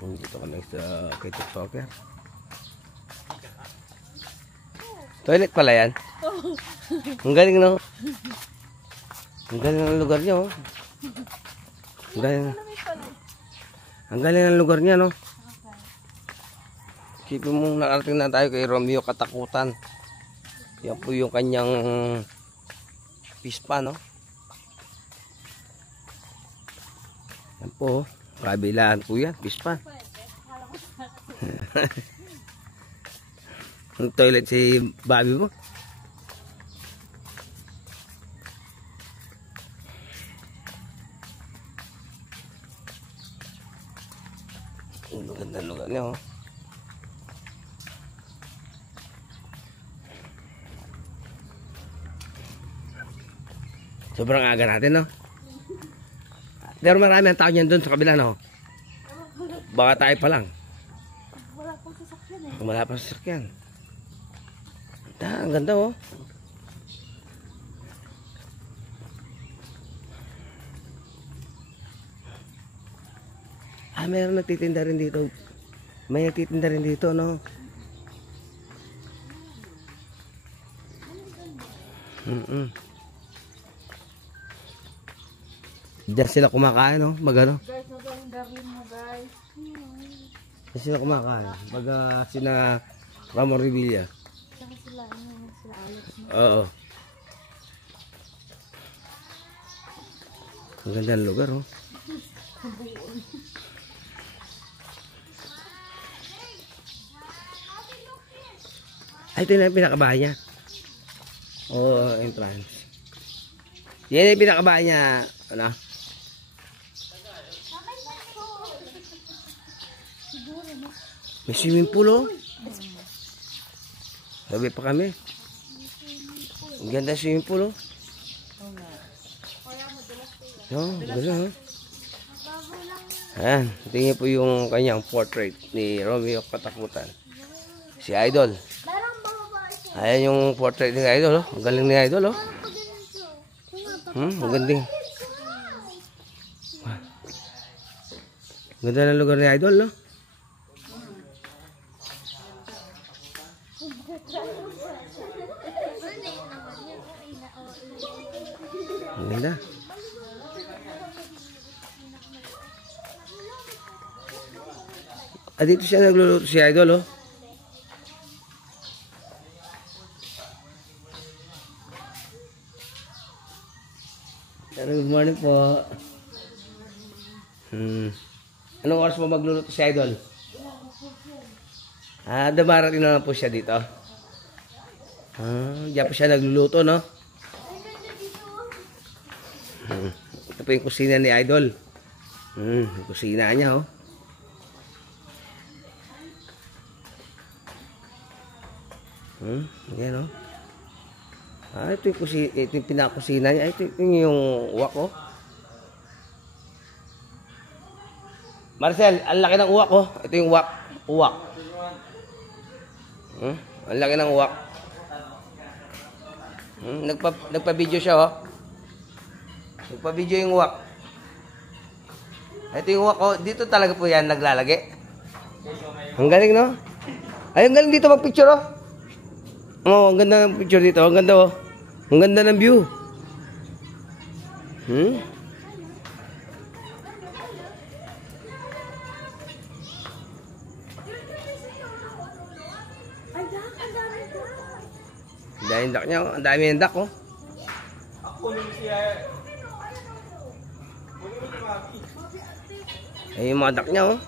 Dito kami sa Kitty Soccer. Toilet pala yan. Ang galing, no? Ang galing ng lugar niya, oh. Ang galing ng lugar niya, no? Isipin mo, nakarating na tayo kay Romeo Katakutan. Yan po yung kanyang pispa, no? Yan po, kabilaan po yan, pispa. Ang toilet si Bobby mo. Ang ganda lugar niya, oh. Sobrang aga natin, no? Pero marami ang tao niyan doon sa kabila, no? Baka tayo pa lang. Wala pang sasakyan, eh. Wala pang sasakyan. Ang ganda, oh. Mayroon nagtitinda rin dito. May nagtitinda rin dito, no? Diyan sila kumakain, no? Magano? Guys, nagawin mo, guys. Diyan sila kumakain. Baga sina Ramon Revilla. Saka sila Alex. Oo. Ang ganda ng lugar, oh. Ay, ito na yung pinakabahay niya. Oo, entrance. Yan yung pinakabahay niya. Ano? May swimming pool, oh. Sabi pa kami. Ang ganda swimming pool, oh. No, ganda, oh. Ayan, tingnan po yung kanyang portrait ni Romeo Katakutan. Si Idol. Ayan yung portrait ni Idol, oh. Ang galing ni Idol, oh. Ang ganding. Ganda ng lugar ni Idol, no? Ang ganda. Dito siya nagluluto si Idol, oh. Good morning po. Anong oras mo magluluto si Idol? Dumarating na po siya dito. Diyan po siya nagluluto, no? Ito po yung kusina ni Idol. Yung kusina niya, oh. Yan, oh. Ito yung kusina, ito yung pinakusina niya. Ito yung uwak, oh. Marcel, ang laki ng uwak, oh. Ito yung uwak. Uwak. Ang laki ng uwak. Nagpa-video siya, oh. Nagpa-video yung uwak. Ito yung uwak, oh. Dito talaga po yan naglalagay. Ang galing, no? Ay, ang galing dito mag-picture, oh. Oh, ang ganda ng picture dito. Ang ganda, oh. Ang ganda ng view. Ang dak niya, oh. Ang dami ng dak, oh. Ay, yung mga dak niya, oh.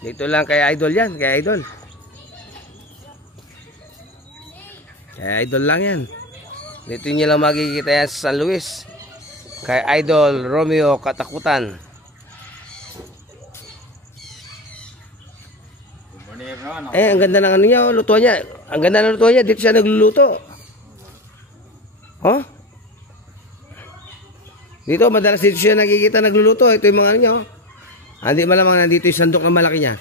Dito lang kay Idol yan. Kay Idol. Kaya Idol lang yan. Dito nyo lang makikita yan sa San Luis. Kay Idol Romeo Katakutan. Ang ganda ng ano niya, lutuan niya. Ang ganda ng lutuan niya. Dito siya nagluluto. Oh? Dito, madalas dito siya nakikita nagluluto. Ito yung mga ano niya, oh. Hindi malamang nandito yung sandok na malaki niya.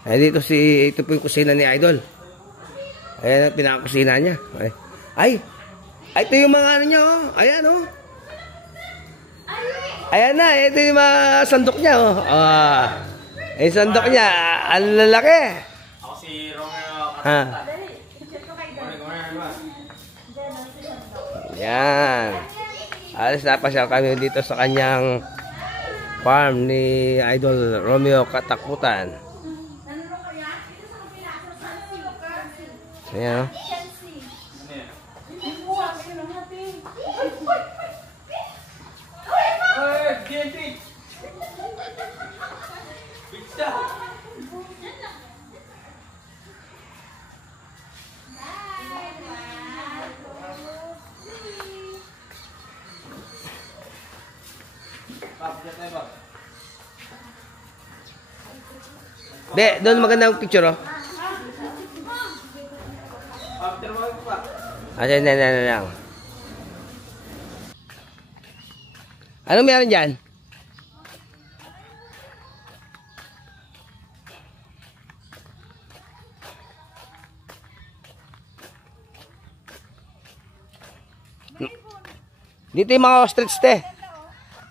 Ay, dito ito po yung kusina ni Idol. Ayan ang pinakakusina niya. Ay, Ay, ito yung mga ano niya, oh. Ayan, oh. Ayan na, ito yung mga sandok niya, oh. Ah. Yung sandok niya, ang lalaki. Ako si Romeo. Ha. Yan. Alis na pasyal kami dito sa kanyang farm ni Idol Romeo Katakutan. Ayan, oh. De, doon magandang picture, oh. Ayan, lang. Anong meron dyan? Dito yung mga ostrich, te.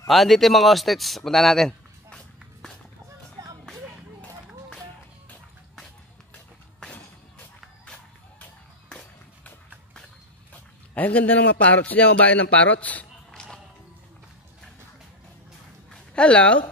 Ah, dito yung mga ostrich. Punta natin. Ay, ang ganda ng mga parrots niya. Mabayan ng parrots. Hello?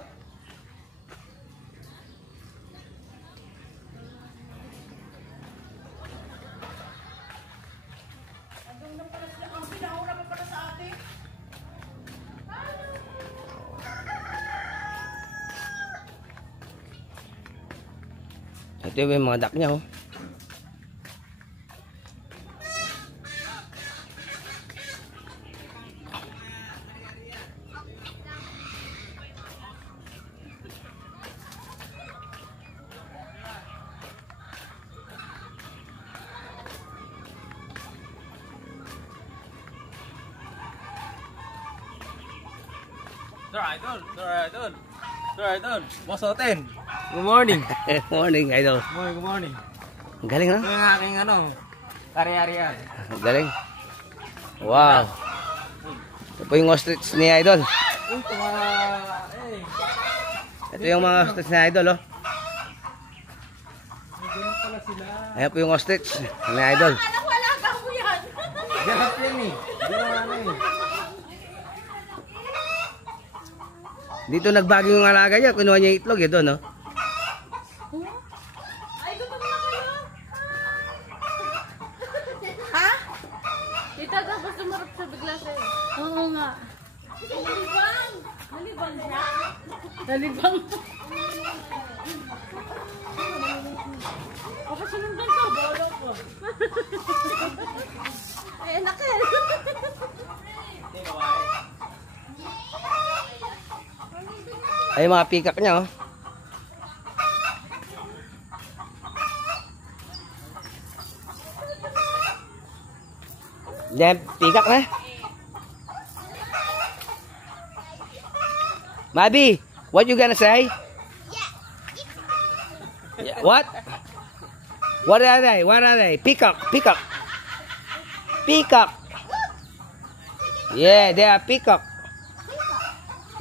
Ito yung mga duck niya, oh. Sir Idol. Boss Oten. Good morning. Good morning, Idol. Good morning. Ang galing, no? Ito yung aking kari-arian. Ang galing. Wow. Ito po yung ostrich ni Idol. Ito yung mga ostrich ni Idol, oh. Ayan po yung ostrich ni Idol. Wala kang mo yan. Garap yan eh. Dito nagbago yung alaga niya. Kinuha niya yung itlog, eh, doon, no? Ay, gutom na kayo. Ha? Tita, tapos tumarap sa bigla sa'yo. Oo nga. Nalibang! Nalibang siya? Nalibang. Ako sinundan ka, bawala ko. Ay, anak eh. Ay, mga pikak niya, oh. Yan, pikak na. Mabi, what you gonna say? Yeah, what? What are they? What are they? Peacock, peacock. Peacock. Yeah, they are peacock.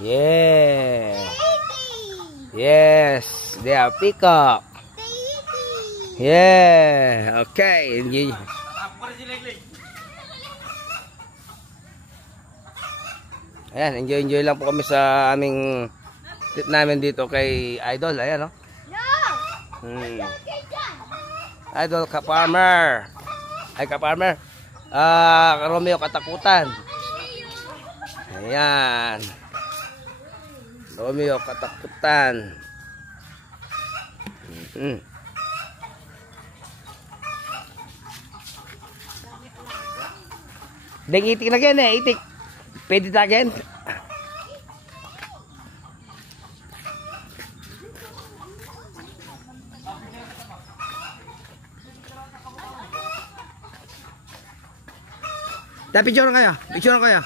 Yeah. Yes, they are peacock. Yeah, okay. Ayan, enjoy lang po kami sa aming trip namin dito kay Idol. Ayan, no? Idol Ka-Farmer. Ay, Ka-Farmer. Romeo Katakutan. Ayan. Romeo Katakutan. Deng itik na yan, eh. Itik. Pwede tagin. Picture kaya? Picture kaya?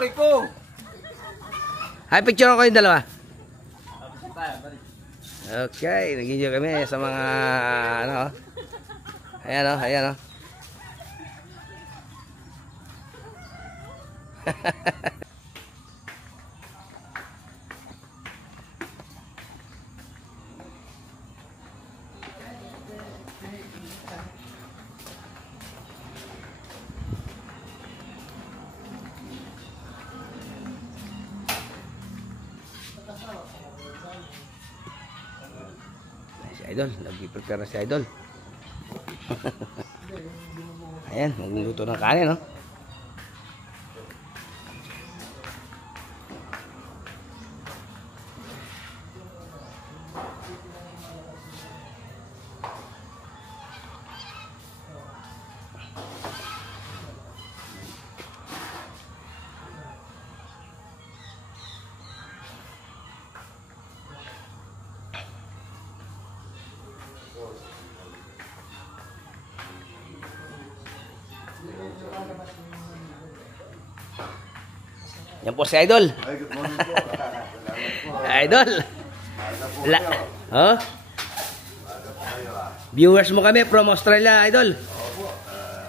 Rico! Ay, picture ko yung dalawa. Okay, nag-enjoy kami sa mga ano. Ayan oh, ayan oh. Si Idol, nag-prepare na si Idol. Ayan, magluluto ng kanin, no? Yan po si Idol. Ay, good morning po. Salamat po. Idol. La oh? Viewers mo kami from Australia, Idol.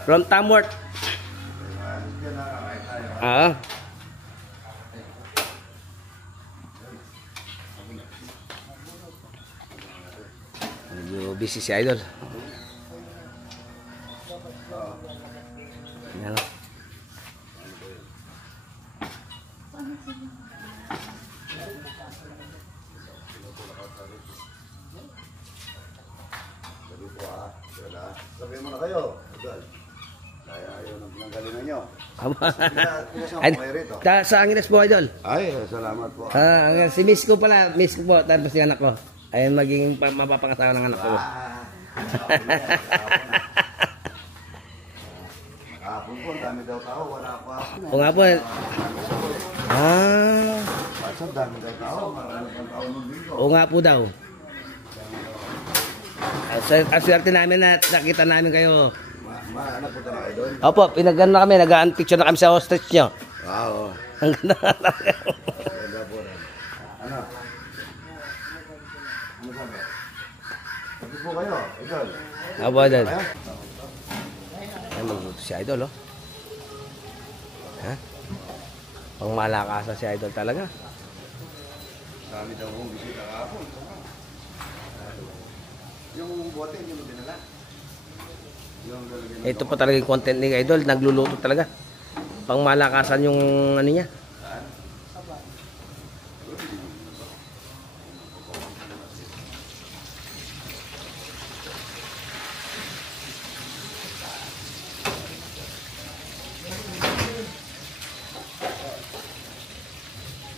From Tamworth. Ah. Medyo busy si Idol. Yan. Sabihin mo na kayo. Kaya ayaw ng galingan nyo. Ay, sa Angeles po, Idol. Ay, salamat po. Si Miss ko pala, Miss ko po, tapos yung anak ko. Ay maging mapapangasawa ng anak ko. Kahapon po, dami daw tao, wala pa. O nga po. Basta dami daw tao, marami pang tao ng linggo. O nga po daw. Aswerte namin na nakita namin kayo. Anak po tayo kayo doon? Opo, pinagano na kami, nag-picture na kami sa ostrich nyo. Oo. Ang ganda na Ganda po rin. Ano? Ano sabi? Sabi po kayo, Idol. Opo, Idol. Ay, magluto si Idol, oh. Ha? Pang malakasan si Idol talaga. Dami daw kong bisita kahapon. Yung bote, hindi mo dinala. Ito pa talaga yung content ni Idol, nagluluto talaga. Pang malakasan yung ano niya.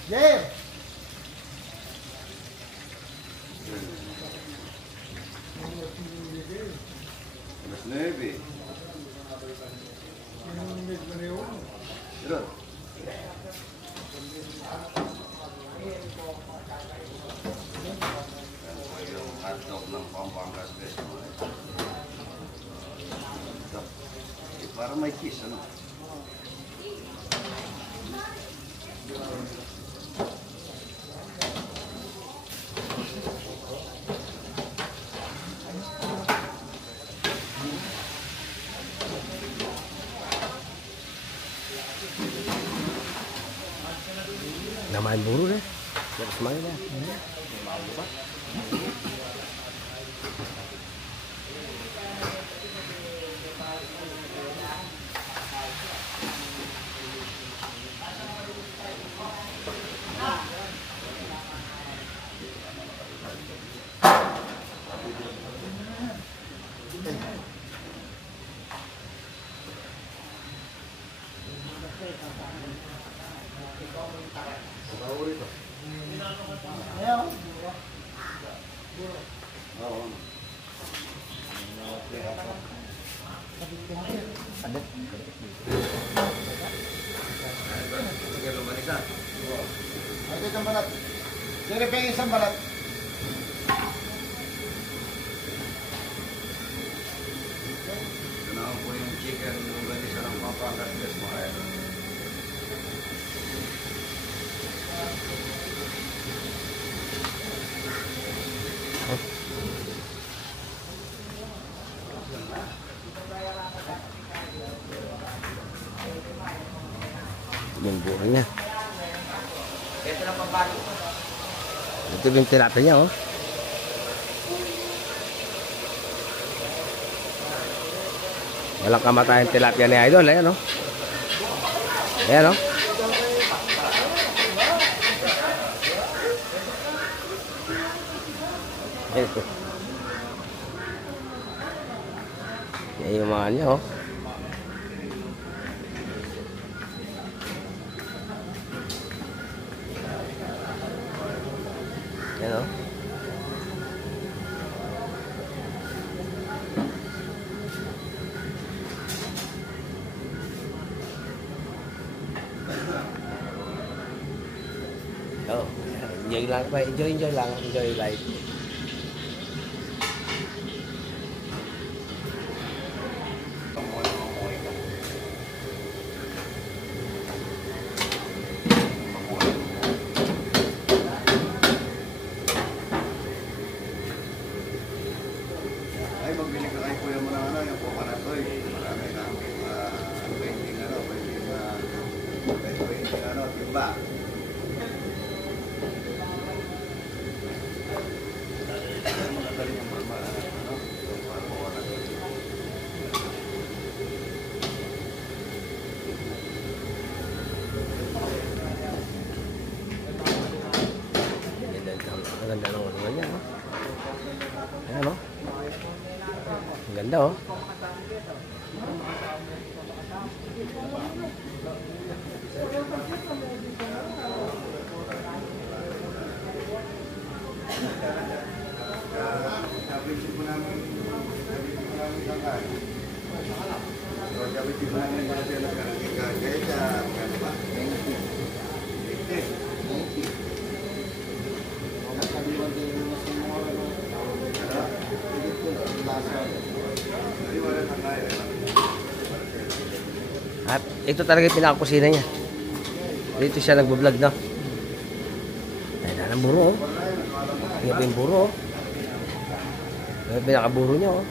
Jim! Alas 9. Pero, yung hotdog ng Pampangas Best mo. Para may cheese, ano? Namain buru deh. Terus main ya. Ito isang balat. Sino pa yung isang balat? Ganaw po yung chicken ng ganisa ng Pampangas Best mo kayo. Ito yung tilapia niya, oh. Walang kamatayan tilapia ni Idol, ayan, oh. Ayan, oh. Yan yung mga niya, oh. Yan, oh. Oh, enjoy lang pa, enjoy lang, enjoy life. Ay, magbili ka kay kuya mo ng ano, yung coconut oil. Marami na. Pwedeng timba. Magaling ang coconut oil. Ganda ng ulo niya, oh. Ayan, oh. Ang ganda, oh. Nabitin po namin kakain. So, nabitin po namin para siya nagkakain. Kaya siya, ano ba? 80. At ito talaga yung pinakakusina niya. Dito siya nagbablog, no? Ayan na ang buro, oh. Ayan pa yung buro, oh. Ayan yung pinakaburo niya, oh.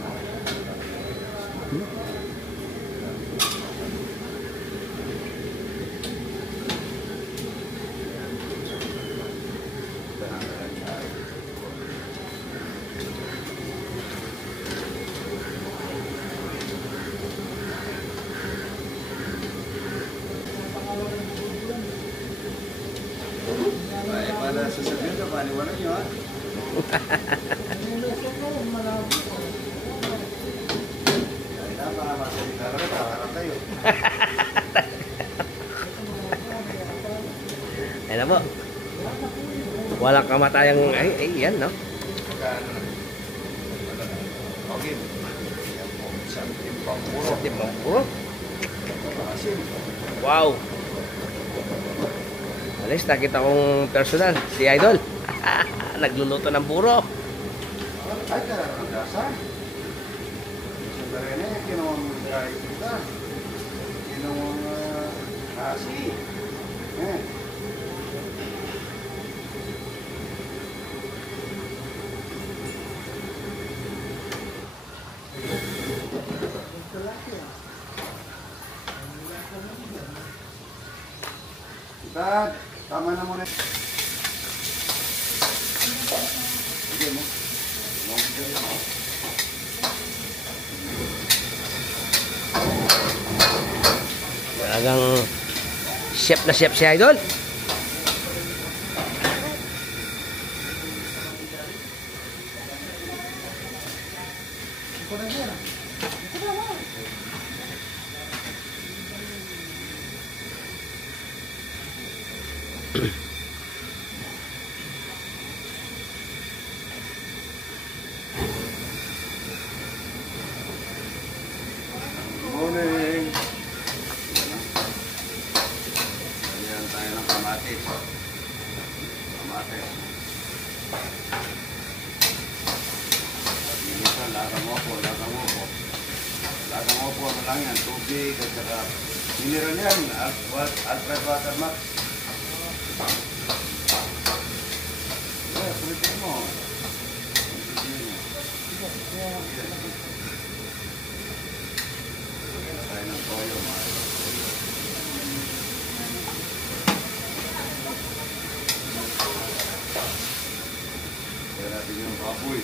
Ay, para sasabihin ka, paliwanag nyo, ha? Ay, mga masalita lang, tawarap kayo. Ayan na po. Walang kamatayang, ay, yan, no? Okay. Sa timpang puro. Sa timbang puro. Wow. Alis, nakita kong personal, si Idol. Nagluluto ng buro. Ay, karagasa. Siyempre na, kinawang kahit kita. Kinawang hasi. Dad, tama na muna. Sige mo. Talagang chef na chef si Idol. Morning. Ayan tayo ng kamatis. Kamatis. Minsan, lagang opo. Lagang opo, ano lang yan, tubig, at saka mineral yan, Alfred Watermark. Pwede mo. Tayo ng toyo, mga baboy.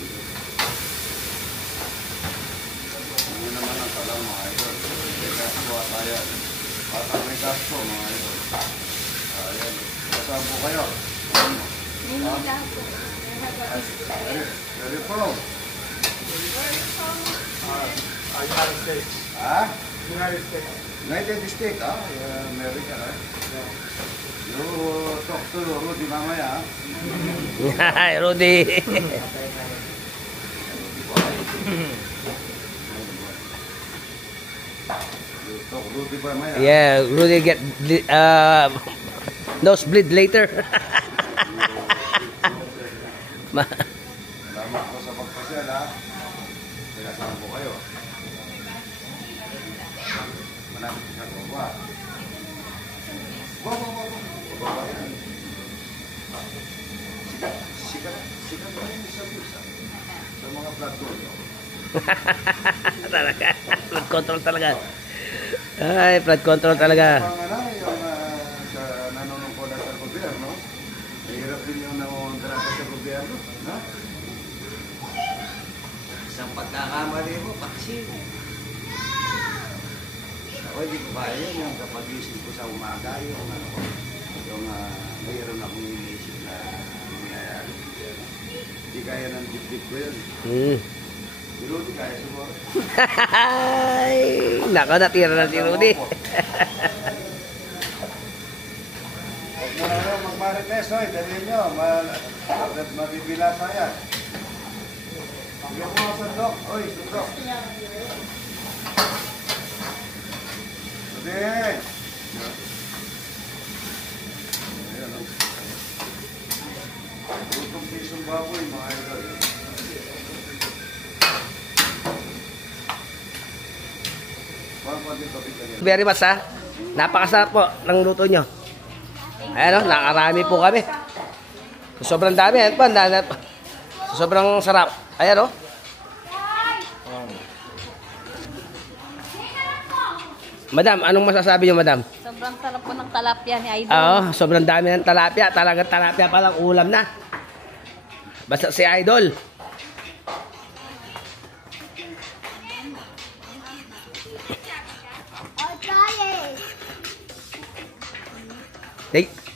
Ano naman ang talang mga idol. May gasto at ayan. Bata may gasto mga idol. Ayan. Kasama po kayo. Where you from? United States. Ha? United States. United States, ah? America, right? Yeah. You talk to Rudy mamaya, ah? Hi, Rudy. You talk Rudy mamaya. Yeah, Rudy get nosebleed later. Salamat po sa pagpasyal, ha? Kasama po kayo. Malapit sa baba. Baba. Sikat pa rin sa views, ha? Sa mga vlog ko. Talaga. Flood control talaga. Ay, flood control talaga. Yung sa nanunungkol sa gobyerno, mahirap din yung nangungontrata sa gobyerno, no? Isang pagkakamali mo, paksin. Ako hindi ko kaya yun, yung kapag isip ko sa umaga, yung mayroon akong iniisip na nangyayari. Hindi kaya ng dibdib ko yun. Pero hindi kaya siguro. Ay, nako, natira na si Rudy. Magmarites, oy, dalhin nyo. Mabibila sa yan. Yung mga sandok, oy, sandok. Rudy! Ayan, o. Tutong pisong baboy, mga idol. Very much, ha. Napakasarap po ng luto nyo. Ayan, o, nakarami po kami. Sobrang dami, ayan po. Sobrang sarap. Ayan, o. Madam, anong masasabi nyo, madam? Sobrang sarap po ng talapia ni Idol. Oo, sobrang dami ng talapia. Talagang talapia palang ulam na. Basta si Idol.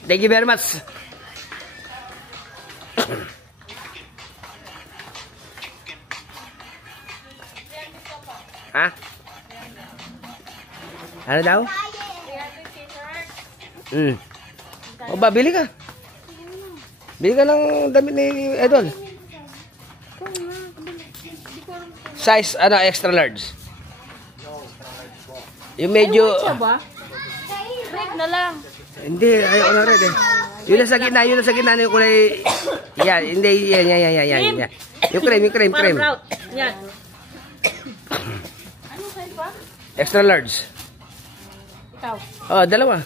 Thank you very much. Ha? Ano daw? O ba, bili ka. Bili ka ng damit ni Idol. Size, ano, extra large. Yung medyo... Red na lang. Hindi, ayoko na red eh. Yun na sa gitna na yung kulay... Yan, hindi, yan. Yung cream. Yan. Ano size ba? Extra large. Ikaw. Oh, dalawa.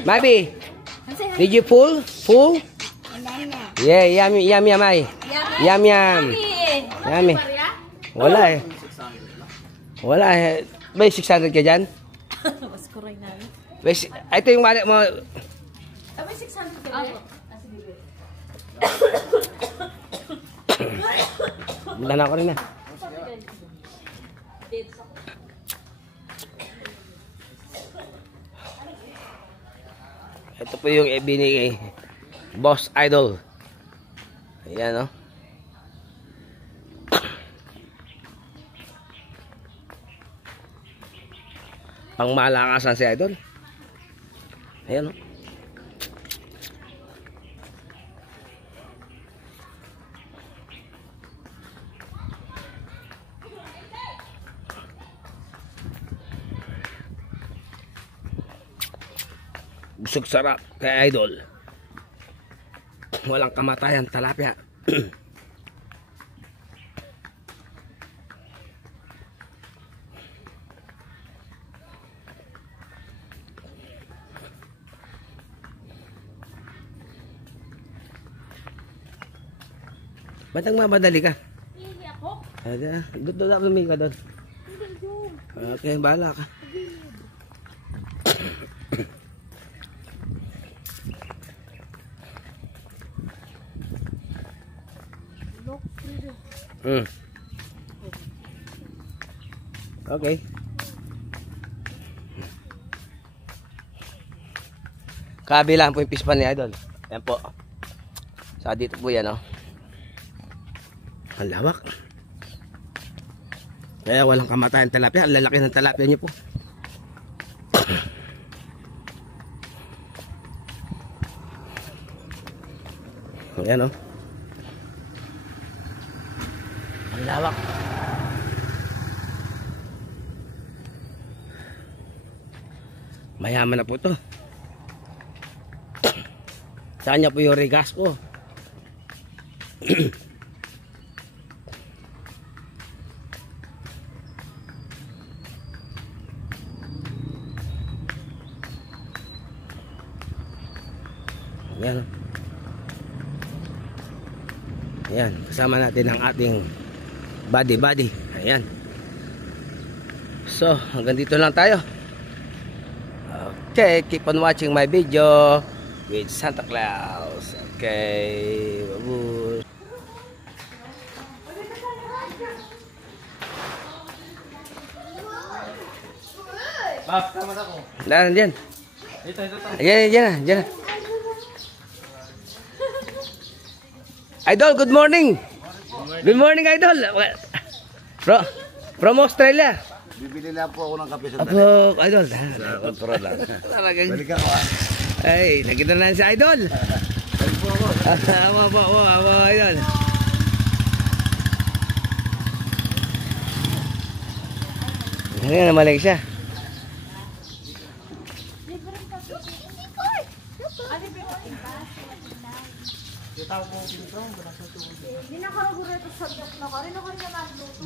Bobby, did you full? Yeah, yummy. Yummy. Wala eh. May 600 ka dyan? Mas kuray na. Ito yung wallet mo. May 600 ka dyan? Dala ko rin na. Ito po yung ibinigay Boss Idol. Ayan, no? Pang malakasan si Idol. Ayan, no? Busog sarap kay Idol. Walang kamatayan, talapia. Ba't nagmamadali ka? Hindi ako. Doon dapat lumig ka doon. Hindi yun. Okay, bahala ka. Okay. Kabilang po yung pispan ni Idol. Yan po. Sa dito po yan, oh. Ang lawak. Kaya walang kamatayan talapia. Ang lalaki ng talapia niyo po. Ayan, oh. Ang lawak. Mayaman na po to. Saan niya po yung regas ko? Ayan. Ayan. Kasama natin ang ating body. Ayan. So, hanggang dito lang tayo. Okay, keep on watching my video with Santa Claus. Okay, babush. Bab, tama na ko. Diyan. Ito. Diyan na. Idol, good morning. Good morning, Idol. From Australia. Bibili na po ako ng kape sa Apo, Idol. control lang. Talagang. Balik ako ah. Ay, nakita na si Idol. Balik po ako. Apo, Idol. Ngayon na Malaysia. Hindi na karuguro ito sa dok na karin ako niya magluto.